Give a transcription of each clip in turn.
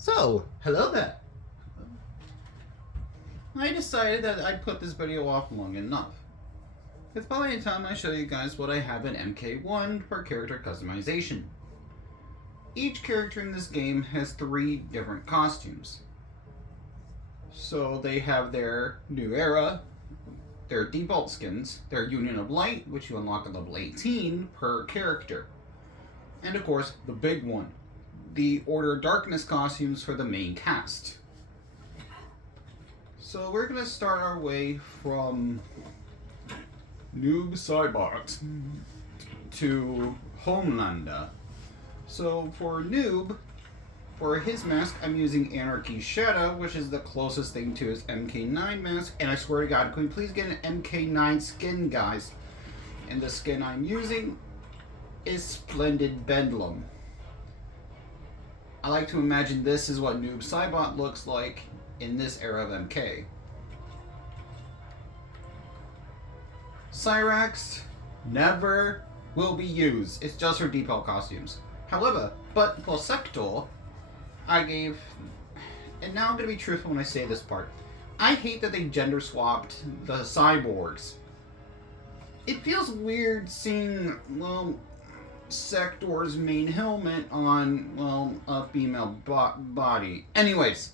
So, hello there. I decided that I'd put this video off long enough. It's probably time I show you guys what I have in MK1 for character customization. Each character in this game has 3 different costumes. So they have their new era, their default skins, their Union of Light, which you unlock at level 18 per character. And of course, the big one, the Order of Darkness costumes for the main cast. So we're going to start our way from Noob Cybot to Homelander. So for Noob, for his mask, I'm using Anarchy Shadow, which is the closest thing to his MK9 mask. And I swear to God, can we please get an MK9 skin, guys? And the skin I'm using is Splendid Bedlam. I like to imagine this is what Noob Cybot looks like in this era of MK. Cyrax never will be used. It's just for default costumes. However, but for Sector, I gave... And now I'm going to be truthful when I say this part. I hate that they gender swapped the cyborgs. It feels weird seeing, well, Sector's main helmet on, well, a female body. Anyways.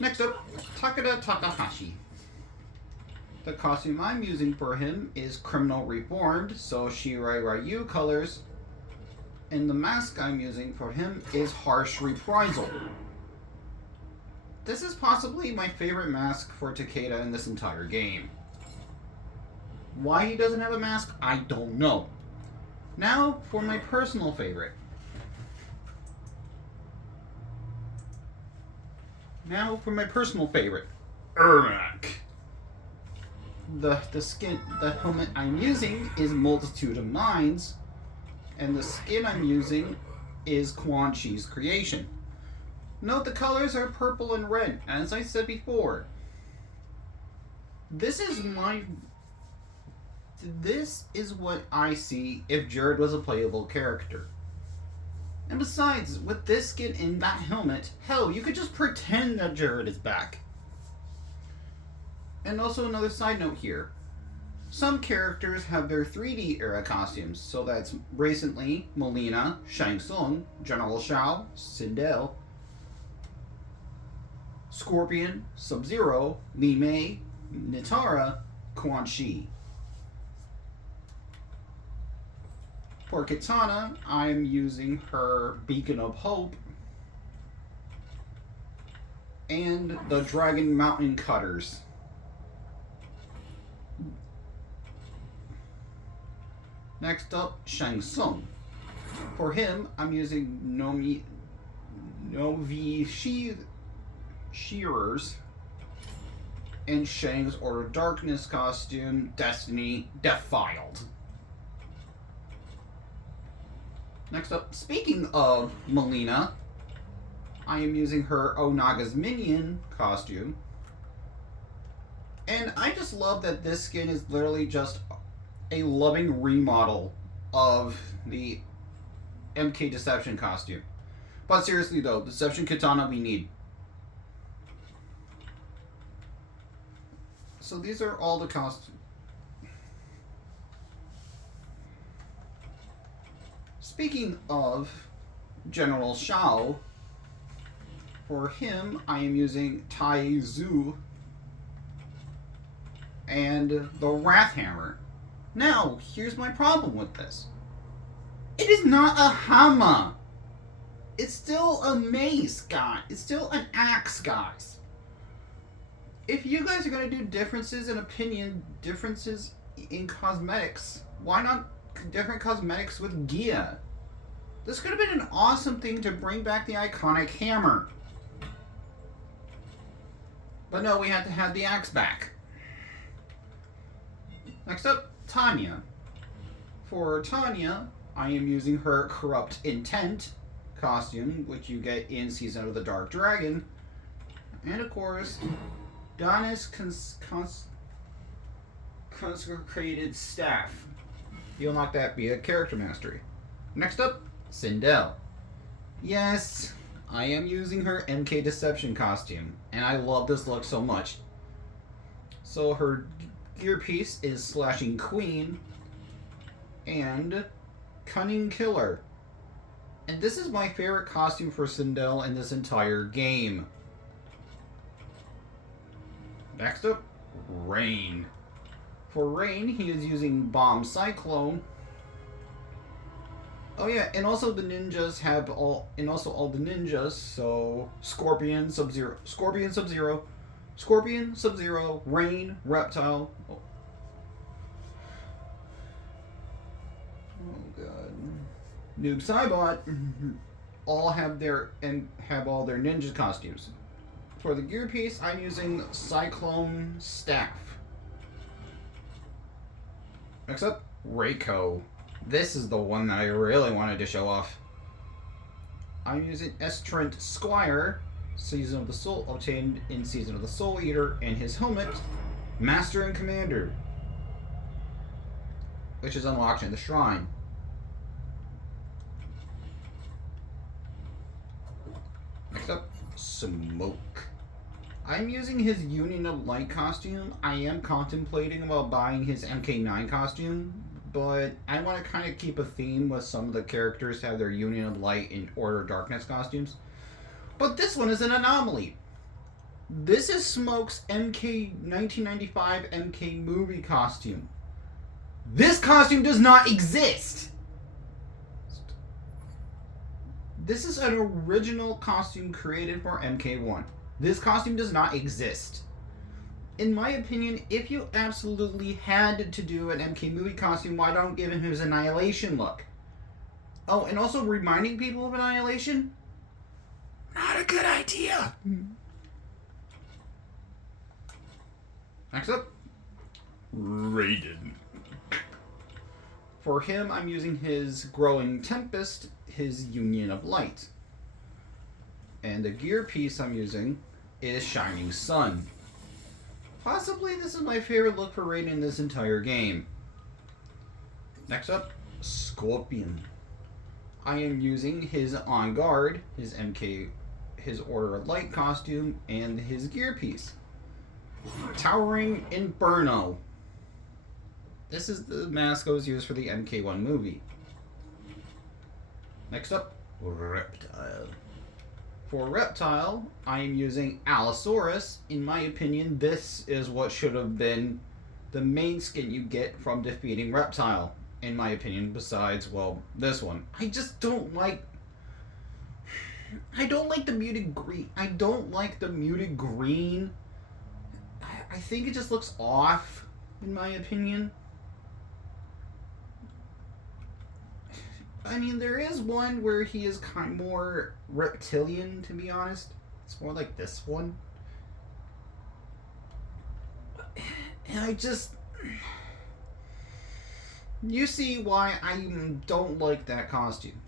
Next up, Takeda Takahashi. The costume I'm using for him is Criminal Reformed, so Shirai Ryu colors. And the mask I'm using for him is Harsh Reprisal. This is possibly my favorite mask for Takeda in this entire game. Why he doesn't have a mask, I don't know. Now for my personal favorite. Ermac. The helmet I'm using is Multitude of Minds, and the skin I'm using is Quan Chi's creation. Note the colors are purple and red, as I said before. This is what I see if Jared was a playable character. And besides, with this skin and that helmet, hell, you could just pretend that Jared is back. And also another side note here. Some characters have their 3D era costumes, so that's recently Melina, Shang Tsung, General Shao, Sindel, Scorpion, Sub-Zero, Li Mei, Nitara, Quan Chi. For Kitana, I'm using her Beacon of Hope and the Dragon Mountain Cutters. Next up, Shang Tsung. For him, I'm using Novi Shearers and Shang's Order of Darkness costume, Destiny Defiled. Next up, speaking of Melina, I am using her Onaga's Minion costume. And I just love that this skin is literally just a loving remodel of the MK Deception costume. But seriously though, Deception Katana we need. So these are all the costumes. Speaking of General Shao, for him I am using Tai Zhu and the Wrath Hammer. Now, here's my problem with this. It is not a hammer. It's still a mace, guys. It's still an axe, guys. If you guys are going to do differences in opinion, differences in cosmetics, why not different cosmetics with gear? This could have been an awesome thing to bring back the iconic hammer. But no, we had to have the axe back. Next up, Tanya. For Tanya, I am using her Corrupt Intent costume, which you get in Season of the Dark Dragon. And of course, Donna's Consecrated Staff. You unlock that via character mastery. Next up, Sindel. Yes, I am using her MK Deception costume, and I love this look so much. So her gear piece is Slashing Queen and Cunning Killer. And this is my favorite costume for Sindel in this entire game. Next up, Rain. For Rain, he is using Bomb Cyclone. Oh yeah, and also the ninjas have all the ninjas, so Scorpion, Sub-Zero, Rain, Reptile. Oh god. Noob Saibot all have all their ninja costumes. For the gear piece, I'm using Cyclone Staff. Next up, Reiko. This is the one that I really wanted to show off. I'm using Estrant Squire, Season of the Soul, obtained in Season of the Soul Eater, and his helmet, Master and Commander, which is unlocked in the Shrine. Next up, Smoke. I'm using his Union of Light costume. I am contemplating about buying his MK9 costume, but I want to kind of keep a theme with some of the characters have their Union of Light and Order of Darkness costumes. But this one is an anomaly. This is Smoke's 1995 MK movie costume. This costume does not exist! This is an original costume created for MK1. This costume does not exist. In my opinion, if you absolutely had to do an MK movie costume, why don't give him his Annihilation look? Oh, and also reminding people of Annihilation? Not a good idea. Next up, Raiden. For him, I'm using his Growing Tempest, his Union of Light. And the gear piece I'm using is Shining Sun. Possibly this is my favorite look for Raiden in this entire game. Next up, Scorpion. I am using his On Guard, his Order of Light costume, and his gear piece. Towering Inferno. This is the mask that was used for the MK1 movie. Next up, Reptile. For Reptile, I am using Allosaurus. In my opinion, this is what should have been the main skin you get from defeating Reptile. In my opinion, besides, well, this one. I just don't like... I don't like the muted green. I think it just looks off, in my opinion. I mean, there is one where he is kind of more reptilian, to be honest. It's more like this one. And I just... You see why I don't like that costume.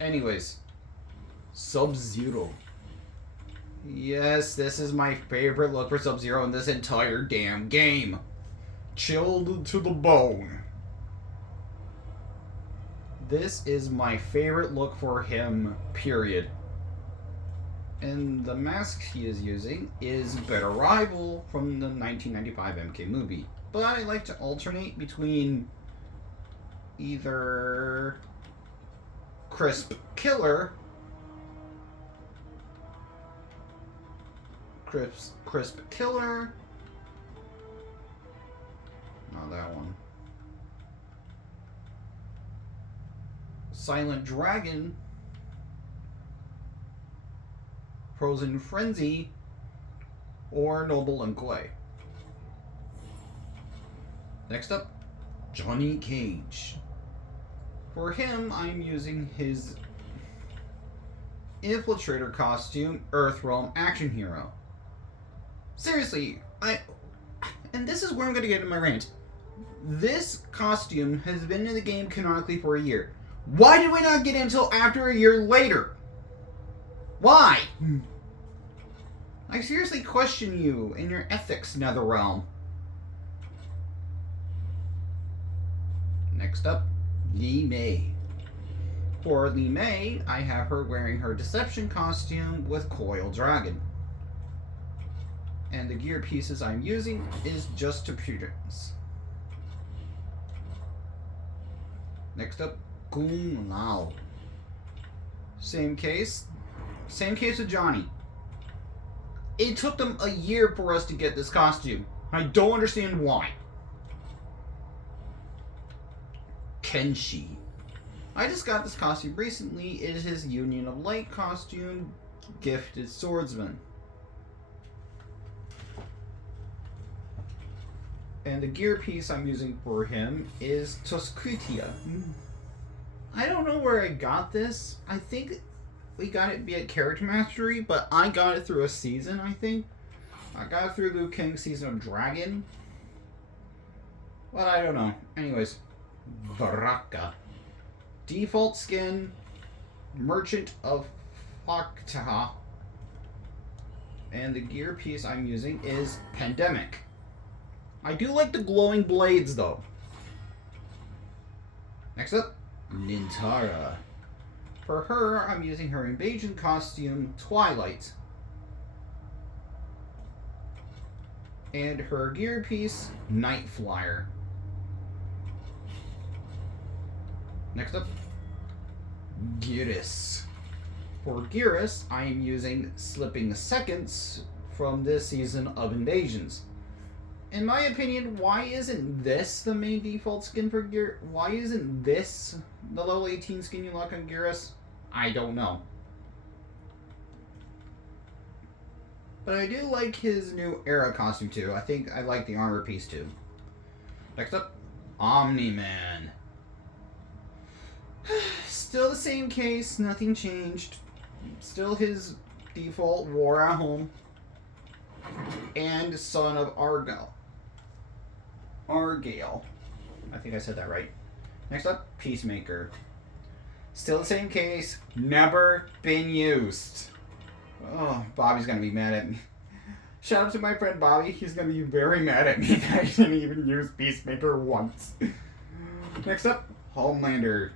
Anyways, Sub-Zero. Yes, this is my favorite look for Sub-Zero in this entire damn game. Chilled to the bone. This is my favorite look for him, period. And the mask he is using is Better Rival from the 1995 MK movie. But I like to alternate between either Crisp Killer, not that one, Silent Dragon, Frozen Frenzy, or Noble and Quay. Next up, Johnny Cage. For him, I'm using his Infiltrator costume, Earthrealm Action Hero. Seriously, and this is where I'm going to get in my rant. This costume has been in the game canonically for a year. Why did we not get it until after a year later? Why? I seriously question you and your ethics, Netherrealm. Next up, Yi Mei. For Li Mei, I have her wearing her Deception costume with Coil Dragon. And the gear pieces I'm using is just to Prudence. Next up, Kung Lao. Same case with Johnny. It took them a year for us to get this costume. I don't understand why. Kenshi. I just got this costume recently. It is his Union of Light costume, Gifted Swordsman. And the gear piece I'm using for him is Toskutia. I don't know where I got this. I think we got it via Character Mastery, but I got it through a season, I think. I got it through Liu Kang's Season of Dragon. But I don't know. Anyways, Baraka. Default skin, Merchant of Faktaha. And the gear piece I'm using is Pandemic. I do like the glowing blades, though. Next up, Nintara. For her, I'm using her Invasion costume, Twilight. And her gear piece, Night Flyer. Next up, Geras. For Geras, I am using Slipping Seconds from this season of Invasions. In my opinion, why isn't this the main default skin for Gear? Why isn't this the level 18 skin you lock on Geras? I don't know. But I do like his new Era costume too. I think I like the armor piece too. Next up, Omni-Man. Still the same case, nothing changed. Still his default War at Home. And Son of Argyle. I think I said that right. Next up, Peacemaker. Still the same case, never been used. Oh, Bobby's gonna be mad at me. Shout out to my friend Bobby. He's gonna be very mad at me that I didn't even use Peacemaker once. Next up, Homelander.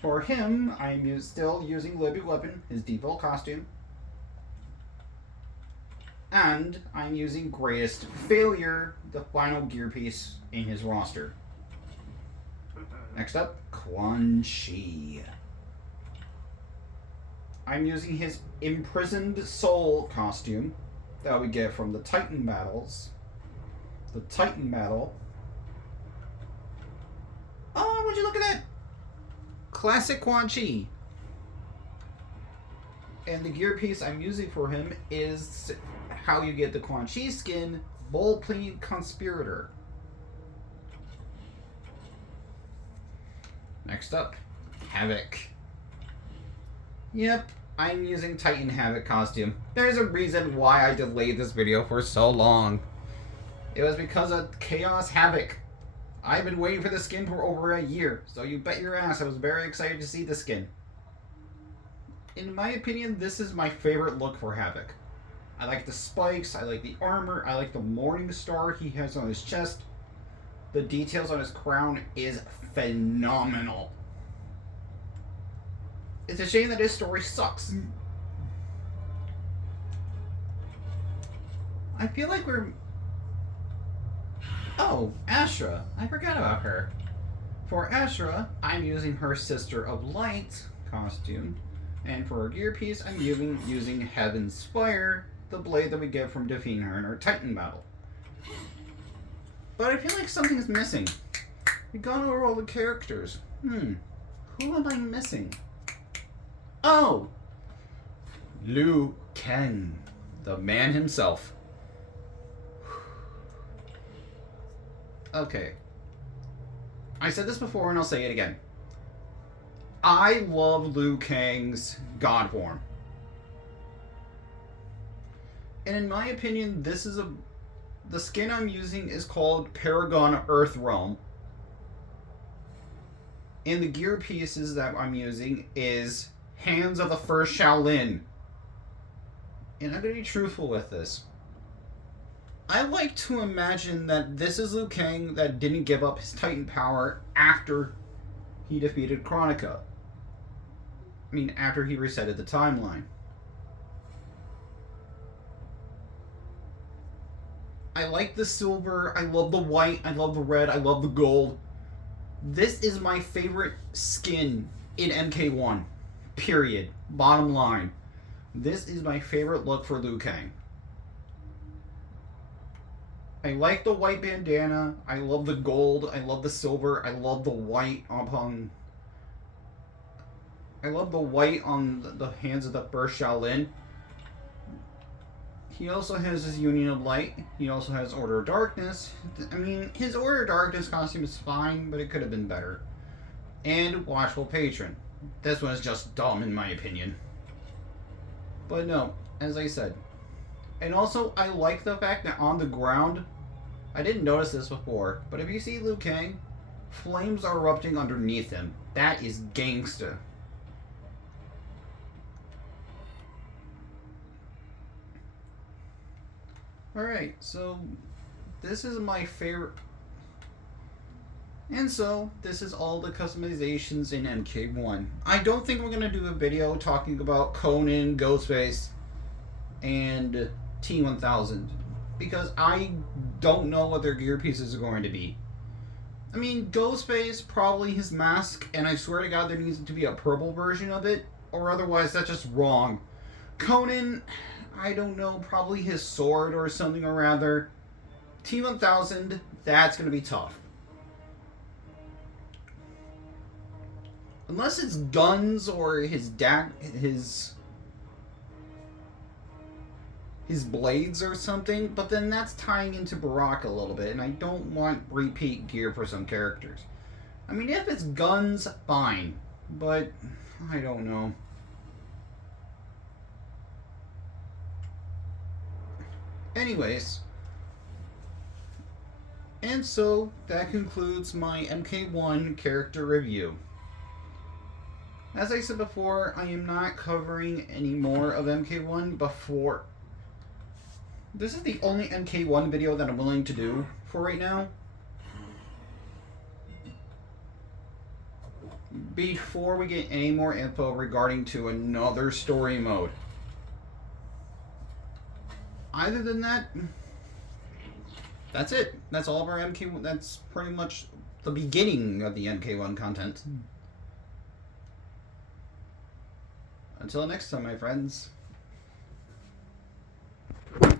For him, I'm still using Libby Weapon, his default costume. And I'm using Greatest Failure, the final gear piece in his roster. Next up, Quan Chi. I'm using his Imprisoned Soul costume that we get from the Titan battles. The Titan battle. Oh, would you look at that? Classic Quan Chi. And the gear piece I'm using for him is how you get the Quan Chi skin, Bold Plated Conspirator. Next up, Havoc. Yep, I'm using Titan Havoc costume. There's a reason why I delayed this video for so long. It was because of Chaos Havoc. I've been waiting for the skin for over a year, so you bet your ass I was very excited to see the skin. In my opinion, this is my favorite look for Havoc. I like the spikes, I like the armor, I like the Morning Star he has on his chest. The details on his crown is phenomenal. It's a shame that his story sucks. I feel like we're... Oh, Ashra. I forgot about her. For Ashra, I'm using her Sister of Light costume. And for her gear piece, I'm using Heaven's Spire, the blade that we get from defeating her in our Titan battle. But I feel like something's missing. We've gone over all the characters. Who am I missing? Oh! Liu Kang, the man himself. Okay. I said this before and I'll say it again. I love Liu Kang's God form. And in my opinion, the skin I'm using is called Paragon Earth Realm. And the gear pieces that I'm using is Hands of the First Shaolin. And I'm going to be truthful with this. I like to imagine that this is Liu Kang that didn't give up his Titan power after he defeated Chronica. I mean, after he resetted the timeline. I like the silver, I love the white, I love the red, I love the gold. This is my favorite skin in MK1. Period. Bottom line. This is my favorite look for Liu Kang. I like the white bandana, I love the gold, I love the silver, I love the white upon... I love the white on the hands of the first Shaolin. He also has his Union of Light. He also has Order of Darkness. I mean, his Order of Darkness costume is fine, but it could have been better. And Watchful Patron. This one is just dumb, in my opinion. But no, as I said. And also, I like the fact that on the ground, I didn't notice this before, but if you see Liu Kang, flames are erupting underneath him. That is gangsta. Alright, so this is my favorite. And so, this is all the customizations in MK1. I don't think we're going to do a video talking about Conan, Ghostface, and T-1000. Because I don't know what their gear pieces are going to be. I mean, Ghostface, probably his mask, and I swear to God there needs to be a purple version of it, or otherwise that's just wrong. Conan, I don't know, probably his sword or something or rather. T-1000, that's going to be tough. Unless it's guns or his blades or something, but then that's tying into Baraka a little bit, and I don't want repeat gear for some characters. I mean, if it's guns, fine, but I don't know. Anyways, and so that concludes my MK1 character review. As I said before, I am not covering any more of MK1 before. This is the only MK1 video that I'm willing to do for right now. Before we get any more info regarding to another story mode. Other than that, that's it. That's all of our MK1. That's pretty much the beginning of the MK1 content. Until next time, my friends. My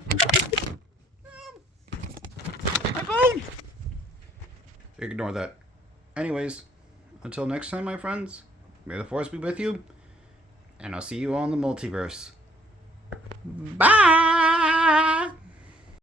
phone! Ignore that. Anyways, until next time, my friends, may the Force be with you, and I'll see you all in the multiverse. Bye!